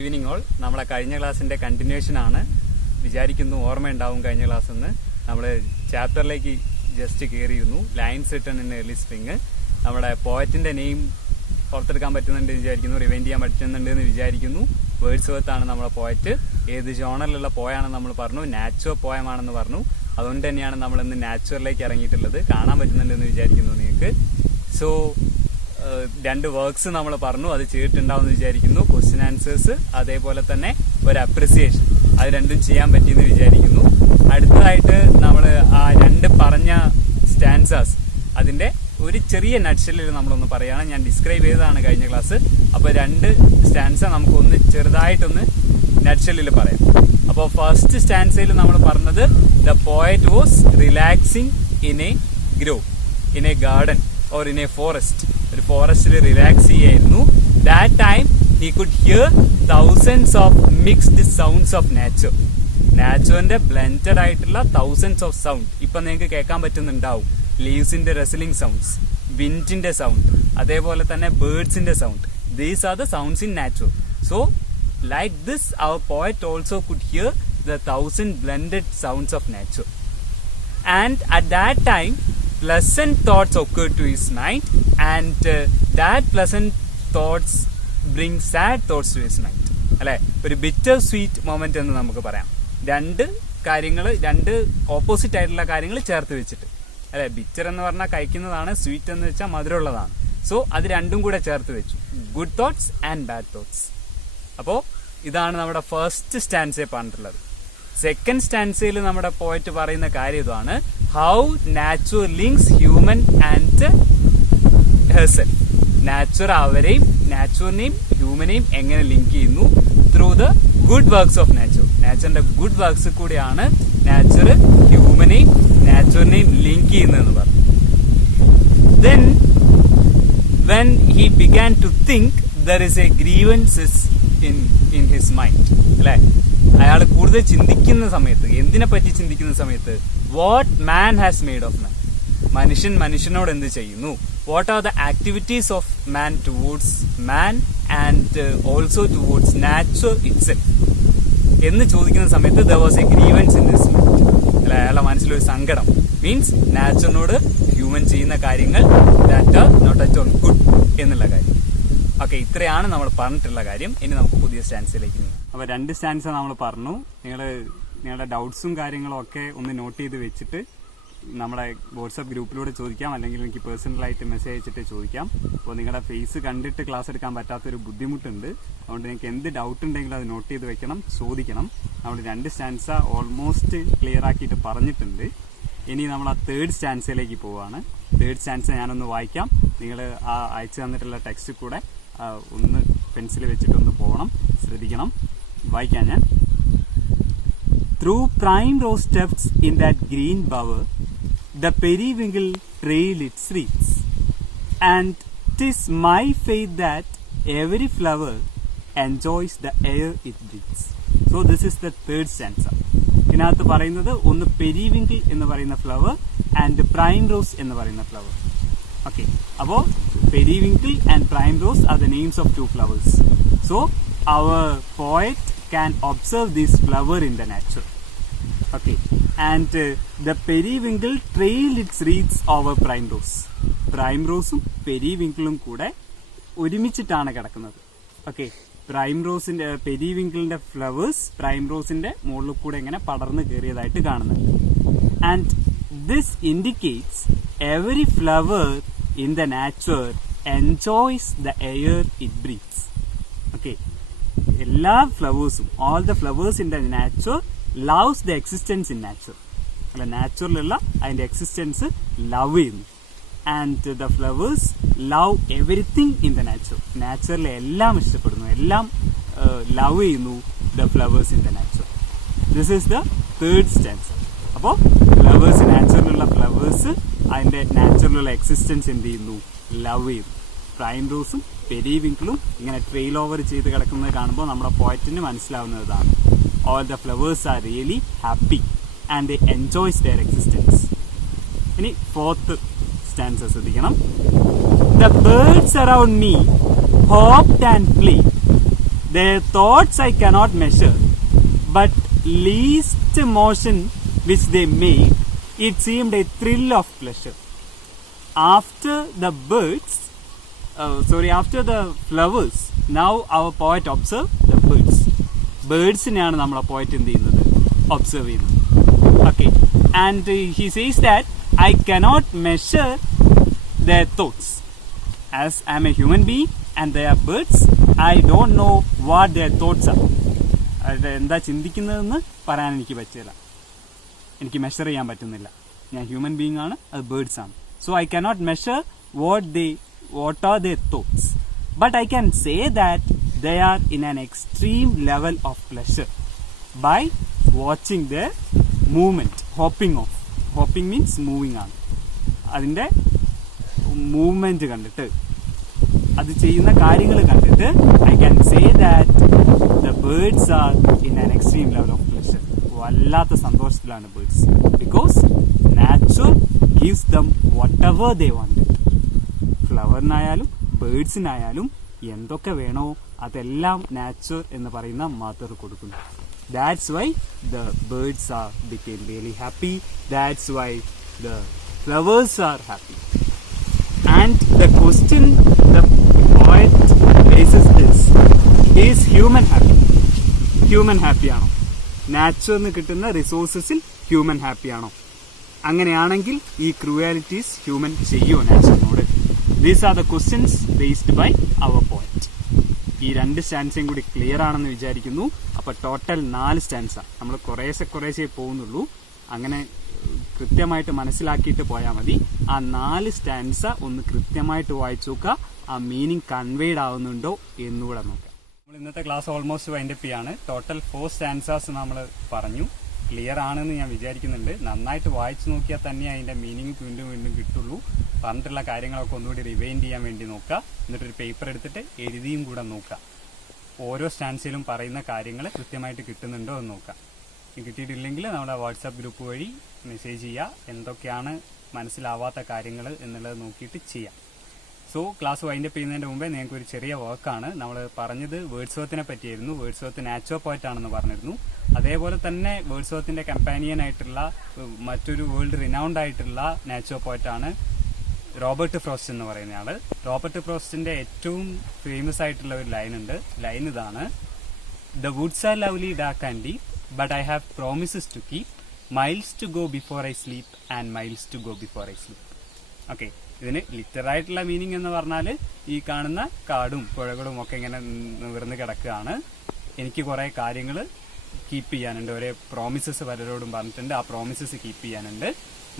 Evening all നമ്മളെ കഴിഞ്ഞ ക്ലാസ്സിന്റെ കണ്ടിന്യൂഷൻ ആണ്. വിചാരിക്കുന്നു ഓർമ്മയുണ്ടാവും കഴിഞ്ഞ ക്ലാസ് എന്ന്. നമ്മൾ ചാപ്റ്ററിലേക്ക് ജസ്റ്റ് കയറിയിരുന്നു. Lines written in early spring. നമ്മുടെ പോയറ്റിന്റെ നെയിം പുറത്തെടുക്കാൻ പറ്റുന്നുണ്ട് വിചാരിക്കുന്നു, റിവൈൻഡ് ചെയ്യാൻ പറ്റുന്നുണ്ട് എന്ന് വിചാരിക്കുന്നു. വേർഡ്സ് വർത്ത് ആണ് നമ്മളെ പോയറ്റ്. ഏത് ജോണറിലുള്ള പോയാണെന്ന് നമ്മൾ പറഞ്ഞു, നാച്ചുറൽ പോയമാണെന്ന് പറഞ്ഞു. അതുകൊണ്ട് തന്നെയാണ് നമ്മൾ ഇന്ന് നാച്ചുറലിലേക്ക് ഇറങ്ങിയിട്ടുള്ളത്. കാണാൻ പറ്റുന്നുണ്ടെന്ന് വിചാരിക്കുന്നു നിങ്ങൾക്ക്. സോ രണ്ട് വർക്ക്സ് നമ്മൾ പറഞ്ഞു, അത് ചെയ്തിട്ടുണ്ടാവുമെന്ന് വിചാരിക്കുന്നു. ക്വസ്റ്റ്യൻ ആൻസേഴ്സ്, അതേപോലെ തന്നെ ഒരു അപ്രിസിയേഷൻ, അത് രണ്ടും ചെയ്യാൻ പറ്റിയെന്ന് വിചാരിക്കുന്നു. അടുത്തതായിട്ട് നമ്മൾ ആ രണ്ട് പറഞ്ഞ സ്റ്റാൻസാസ് അതിന്റെ ഒരു ചെറിയ നട്ട്ഷെല്ലിൽ നമ്മളൊന്ന് പറയുകയാണ്. ഞാൻ ഡിസ്ക്രൈബ് ചെയ്തതാണ് കഴിഞ്ഞ ക്ലാസ്. അപ്പോൾ രണ്ട് സ്റ്റാൻസ നമുക്കൊന്ന് ചെറുതായിട്ടൊന്ന് നട്ട്ഷെല്ലിൽ പറയാം. അപ്പോൾ ഫസ്റ്റ് സ്റ്റാൻസയിൽ നമ്മൾ പറഞ്ഞത് the poet was relaxing in a grove, in a garden or in a forest. ഒരു ഫോറസ്റ്റിൽ റിലാക്സ് ചെയ്യായിരുന്നു. That time he could hear thousands of mixed sounds of nature. നാച്ചുറിന്റെ ബ്ലെൻഡഡ് ആയിട്ടുള്ള തൗസൻഡ്സ് ഓഫ് സൗണ്ട് ഇപ്പൊ നിങ്ങൾക്ക് കേൾക്കാൻ പറ്റുന്നുണ്ടാവും. ലീവ്സിന്റെ റെസ്ലിംഗ് സൗണ്ട്സ്, വിൻഡിന്റെ സൗണ്ട്, അതേപോലെ തന്നെ ബേർഡ്സിന്റെ sound. These are the sounds in nature. So like this our poet also could hear the 1000 blended sounds of nature. And at that time pleasant thoughts occurred to his mind, and that pleasant thoughts bring sad thoughts to his mind. അല്ലെ, ഒരു bitter sweet moment എന്ന് നമുക്ക് പറയാം. രണ്ട് കാര്യങ്ങൾ, രണ്ട് opposite ആയിട്ടുള്ള കാര്യങ്ങൾ ചേർത്ത് വെച്ചിട്ട്. അല്ലെ, ബിറ്റർ എന്ന് പറഞ്ഞാൽ കഴിക്കുന്നതാണ്, സ്വീറ്റ് എന്ന് വെച്ചാൽ മധുരമുള്ളതാണ്. സോ അത് രണ്ടും കൂടെ ചേർത്ത് വെച്ചു, good thoughts and bad thoughts. അപ്പോ ഇതാണ് നമ്മുടെ ഫസ്റ്റ് സ്റ്റാൻസയെ പറഞ്ഞിട്ടുള്ളത്. സെക്കൻഡ് സ്റ്റാൻസയിൽ നമ്മുടെ പോയറ്റ് പറയുന്ന കാര്യം ഇതാണ്: how nature links human and herself. Nature അവരെയും നാച്ചുറിനെയും ഹ്യൂമനെയും എങ്ങനെ ലിങ്ക് ചെയ്യുന്നു? Through the good works of nature. നാച്ചുറിന്റെ ഗുഡ് വർക്ക്സ് കൂടിയാണ് നാച്ചുർ ഹ്യൂമനെയും നാച്ചുറിനെയും ലിങ്ക് ചെയ്യുന്നതെന്ന് പറഞ്ഞു. Then when he began to think, there is a grievances in his mind. അല്ലെ, അയാൾ കൂടുതൽ ചിന്തിക്കുന്ന സമയത്ത്, എന്തിനെ പറ്റി ചിന്തിക്കുന്ന സമയത്ത്, what man has made of മാൻ. മനുഷ്യൻ മനുഷ്യനോട് എന്ത് ചെയ്യുന്നു? What are the activities of man towards man and also towards nature itself എന്ന് ചോദിക്കുന്ന സമയത്ത് there was a grievance in his mind. അല്ലെ, അയാളുടെ മനസ്സിലൊരു സങ്കടം. മീൻസ് നാച്ചറിനോട് ഹ്യൂമൻ ചെയ്യുന്ന കാര്യങ്ങൾ that are not at all good എന്നുള്ള കാര്യം. ഓക്കെ, ഇത്രയാണ് നമ്മൾ പറഞ്ഞിട്ടുള്ള കാര്യം. ഇനി നമുക്ക് പുതിയ സ്റ്റാൻസിലേക്ക് നീങ്ങാം. അപ്പൊ രണ്ട് സ്റ്റാൻസ് നമ്മൾ പറഞ്ഞു. നിങ്ങളുടെ ഡൗട്ട്സും കാര്യങ്ങളും ഒക്കെ ഒന്ന് നോട്ട് ചെയ്ത് വെച്ചിട്ട് നമ്മുടെ വാട്സ്ആപ്പ് ഗ്രൂപ്പിലൂടെ ചോദിക്കാം, അല്ലെങ്കിൽ എനിക്ക് പേഴ്സണലായിട്ട് മെസ്സേജ് അയച്ചിട്ട് ചോദിക്കാം. അപ്പോൾ നിങ്ങളുടെ ഫേസ് കണ്ടിട്ട് ക്ലാസ് എടുക്കാൻ പറ്റാത്തൊരു ബുദ്ധിമുട്ടുണ്ട്. അതുകൊണ്ട് നിങ്ങൾക്ക് എന്ത് ഡൗട്ട് ഉണ്ടെങ്കിലും അത് നോട്ട് ചെയ്ത് വെക്കണം, ചോദിക്കണം. നമ്മൾ രണ്ട് സ്റ്റാൻസ ഓൾമോസ്റ്റ് ക്ലിയർ ആക്കിയിട്ട് പറഞ്ഞിട്ടുണ്ട്. ഇനി നമ്മൾ ആ തേർഡ് സ്റ്റാൻസയിലേക്ക് പോവുകയാണ്. തേർഡ് സ്റ്റാൻസ ഞാനൊന്ന് വായിക്കാം. നിങ്ങൾ ആ അയച്ചു തന്നിട്ടുള്ള ടെക്സ്റ്റ് കൂടെ ഒന്ന് പെൻസിൽ വെച്ചിട്ടൊന്ന് പോകണം, ശ്രദ്ധിക്കണം. വായിക്കാം ഞാൻ. Through prime rose steps in that green bowel the periwinkle trail its roots, and 'tis my faith that every flower enjoys the air it breathes. So this is the third stanza. ഇതിനകത്ത് പറയുന്നത് ഒന്ന് periwinkle എന്ന് പറയുന്ന flower and primrose എന്ന് പറയുന്ന flower. Okay, അപ്പോ periwinkle and primrose are the names of two flowers. So our poet can observe this flower in the nature. Okay, and the periwinkle trailed its wreaths over prime rose. Prime റോസും പെരിവിങ്കിളും കൂടെ ഒരുമിച്ചിട്ടാണ് കിടക്കുന്നത്. Okay, prime റോസിന്റെ പെരിവിങ്കിളിന്റെ flowers prime റോസിന്റെ മുകളിൽ കൂടെ ഇങ്ങനെ പടർന്നു കയറിയതായിട്ട് കാണുന്നുണ്ട്. And this indicates every flower in the nature enjoys the air it breathes. Okay, എല്ലാ ഫ്ലവേഴ്സും, all the flowers in the nature loves the existence in nature. അല്ല, നാച്ചുറലുള്ള അതിന്റെ എക്സിസ്റ്റൻസ് ലവ് ചെയ്യുന്നു. And the flowers love everything in the nature. നാച്ചുറലിൽ എല്ലാം ഇഷ്ടപ്പെടുന്നു, എല്ലാം ലവ് ചെയ്യുന്നു the flowers in the nature. This is the third stanza. അപ്പോൾ ഫ്ലവേഴ്സ്, നാച്ചുറലുള്ള ഫ്ലവേഴ്സ് അതിന്റെ നാച്ചുറലുള്ള എക്സിസ്റ്റൻസ് എന്ത് ചെയ്യുന്നു? ലവ് ചെയ്യുന്നു. പ്രൈം റോസും പെരിവിങ്കിളും ഇങ്ങനെ ട്രെയിൽ ഓവർ ചെയ്ത് കിടക്കുന്നത് കാണുമ്പോൾ നമ്മുടെ പോയറ്റിന് മനസ്സിലാവുന്നതാണ് all the flowers are really happy and they enjoys their existence. ഇനി ഫോർത്ത് സ്റ്റാൻസ ശ്രദ്ധിക്കണം. The birds around me hopped and played, their thoughts I cannot measure, but least motion which they made, it seemed a thrill of pleasure. After the after the flowers, now our poet observe the birds. ബേർഡ്സിനെയാണ് നമ്മളെ പോയിട്ട് എന്ത് ചെയ്യുന്നത്, observe ചെയ്യുന്നത്. Okay, and he says that I cannot measure their thoughts. As I am a human being and they are birds, I don't know what their thoughts are. എന്താ ചിന്തിക്കുന്നതെന്ന് പറയാൻ എനിക്ക് പറ്റില്ല, എനിക്ക് മെഷർ ചെയ്യാൻ പറ്റുന്നില്ല. ഞാൻ ഹ്യൂമൻ ബീങ് ആണ്, അത് ബേർഡ്സ് ആണ്. So I cannot measure what are their thoughts, but I can say that they are in an extreme level of pleasure by watching their movement. Hopping means moving ആണ്. അതിന്റെ movement കണ്ടിട്ട്, അത് ചെയ്യുന്ന കാര്യങ്ങൾ കണ്ടിട്ട് I can say that the birds are in an extreme level of pleasure. വല്ലാത്ത സന്തോഷത്തിലാണ് birds. Because nature gives them what ever they want. ഫ്ലവറിനായാലും ബേർഡ്സിനായാലും എന്തൊക്കെ വേണോ അതെല്ലാം നാച്ചർ എന്ന് പറയുന്ന മദർ കൊടുക്കുന്നു. That's why the birds are became really happy. That's why the flowers are happy. And the question the poet raises is human happy? Human happy ആണോ? നാച്ചുറലിന് കിട്ടുന്ന റിസോഴ്സസിൽ ഹ്യൂമൻ ഹാപ്പി ആണോ? അങ്ങനെയാണെങ്കിൽ ഈ ക്രൂവാലിറ്റീസ് ഹ്യൂമൻ ചെയ്യുമോ നാച്ചുറലിനോട്? These are the questions raised by our poet. ഈ 2 സ്റ്റാൻസയും കൂടി ക്ലിയർ ആണെന്ന് വിചാരിക്കുന്നു. അപ്പൊ ടോട്ടൽ 4 സ്റ്റാൻസ. നമ്മൾ കുറേശ്ശെ പോകുന്നുള്ളൂ. അങ്ങനെ കൃത്യമായിട്ട് മനസ്സിലാക്കിയിട്ട് പോയാൽ മതി. ആ 4 സ്റ്റാൻസ ഒന്ന് കൃത്യമായിട്ട് വായിച്ചു നോക്കുക, ആ മീനിങ് കൺവേഡ് ആവുന്നുണ്ടോ എന്നുകൂടെ നോക്കാം. നമ്മൾ ഇന്നത്തെ ക്ലാസ് ഓൾമോസ്റ്റ് വൈൻഡപ്പ് ചെയ്യാണ്. ടോട്ടൽ 4 സ്റ്റാൻസാസ് നമ്മൾ പറഞ്ഞു. ക്ലിയർ ആണെന്ന് ഞാൻ വിചാരിക്കുന്നുണ്ട്. നന്നായിട്ട് വായിച്ചു നോക്കിയാൽ തന്നെ അതിന്റെ മീനിങ് വീണ്ടും കിട്ടുള്ളൂ. പറഞ്ഞിട്ടുള്ള കാര്യങ്ങളൊക്കെ ഒന്നുകൂടി റിവൈൻഡ് ചെയ്യാൻ വേണ്ടി നോക്കുക. എന്നിട്ടൊരു പേപ്പർ എടുത്തിട്ട് എഴുതിയും കൂടെ നോക്കുക. ഓരോ സ്റ്റാൻസിലും പറയുന്ന കാര്യങ്ങൾ കൃത്യമായിട്ട് കിട്ടുന്നുണ്ടോ എന്ന് നോക്കാം. കിട്ടിയിട്ടില്ലെങ്കിൽ നമ്മുടെ വാട്സാപ്പ് ഗ്രൂപ്പ് വഴി മെസ്സേജ് ചെയ്യുക. എന്തൊക്കെയാണ് മനസ്സിലാവാത്ത കാര്യങ്ങൾ എന്നുള്ളത് നോക്കിയിട്ട് ചെയ്യാം. സോ ക്ലാസ് വൈൻഡപ്പ് ചെയ്യുന്നതിന് മുമ്പേ നിങ്ങൾക്ക് ഒരു ചെറിയ വർക്കാണ്. നമ്മൾ പറഞ്ഞത് വേർഡ്സ്വർത്തിനെ പറ്റിയായിരുന്നു. വേർഡ്സ്വർത്ത് നാച്ചുറൽ പോയറ്റ് ആണെന്ന് പറഞ്ഞിരുന്നു. അതേപോലെ തന്നെ വേർഡ്സ്വർത്തിന്റെ കമ്പാനിയൻ ആയിട്ടുള്ള മറ്റൊരു വേൾഡ് റിനൗണ്ട് ആയിട്ടുള്ള നാച്ചുറൽ പോയറ്റാണ് റോബർട്ട് ഫ്രോസ്റ്റ് എന്ന് പറയുന്ന ആള്. റോബർട്ട് ഫ്രോസ്റ്റിന്റെ ഏറ്റവും ഫേമസ് ആയിട്ടുള്ള ഒരു ലൈൻ ഉണ്ട്. ലൈൻ ഇതാണ്: the Woods R lovely dark and deep, but I have promises to keep, miles to go before I sleep and miles to go before I sleep. Okay, ഇതിന് litre ആയിട്ടുള്ള meaning എന്ന് പറഞ്ഞാൽ ഈ കാണുന്ന കാടും പുഴകളും ഒക്കെ ഇങ്ങനെ നിവർന്ന് കിടക്കുകയാണ്. എനിക്ക് കുറെ കാര്യങ്ങൾ കീപ്പ് ചെയ്യാനുണ്ട്. ഒരേ പ്രോമിസസ് പലരോടും പറഞ്ഞിട്ടുണ്ട്. ആ പ്രോമിസസ് കീപ്പ് ചെയ്യാനുണ്ട്.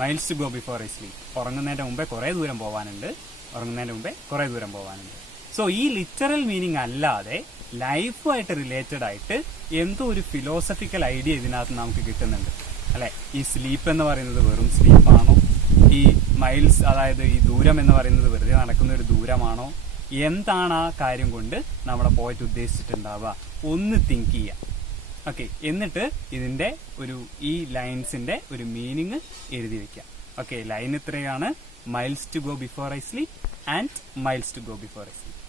Miles to go before I sleep, ഉറങ്ങുന്നതിന്റെ മുമ്പേ കുറെ ദൂരം പോകാനുണ്ട്. സോ ഈ ലിറ്ററൽ മീനിങ് അല്ലാതെ ലൈഫുമായിട്ട് റിലേറ്റഡ് ആയിട്ട് എന്തോ ഒരു ഫിലോസഫിക്കൽ ഐഡിയ ഇതിനകത്ത് നമുക്ക് കിട്ടുന്നുണ്ട് അല്ലെ. ഈ സ്ലീപ്പ് എന്ന് പറയുന്നത് വെറും സ്ലീപ്പാണോ? ഈ മൈൽസ്, അതായത് ഈ ദൂരം എന്ന് പറയുന്നത് വെറുതെ നടക്കുന്ന ഒരു ദൂരമാണോ? എന്താണ് ആ കാര്യം കൊണ്ട് നമ്മുടെ പോയിട്ട് ഉദ്ദേശിച്ചിട്ടുണ്ടാവുക? ഒന്ന് തിങ്ക് ചെയ്യാം. ഓക്കെ, എന്നിട്ട് ഇതിന്റെ ഈ ലൈൻസിന്റെ ഒരു മീനിങ് എഴുതി വെക്കാം. ഓക്കെ, ലൈൻ ഇത്രയാണ്: miles to go before I sleep and miles to go before I sleep.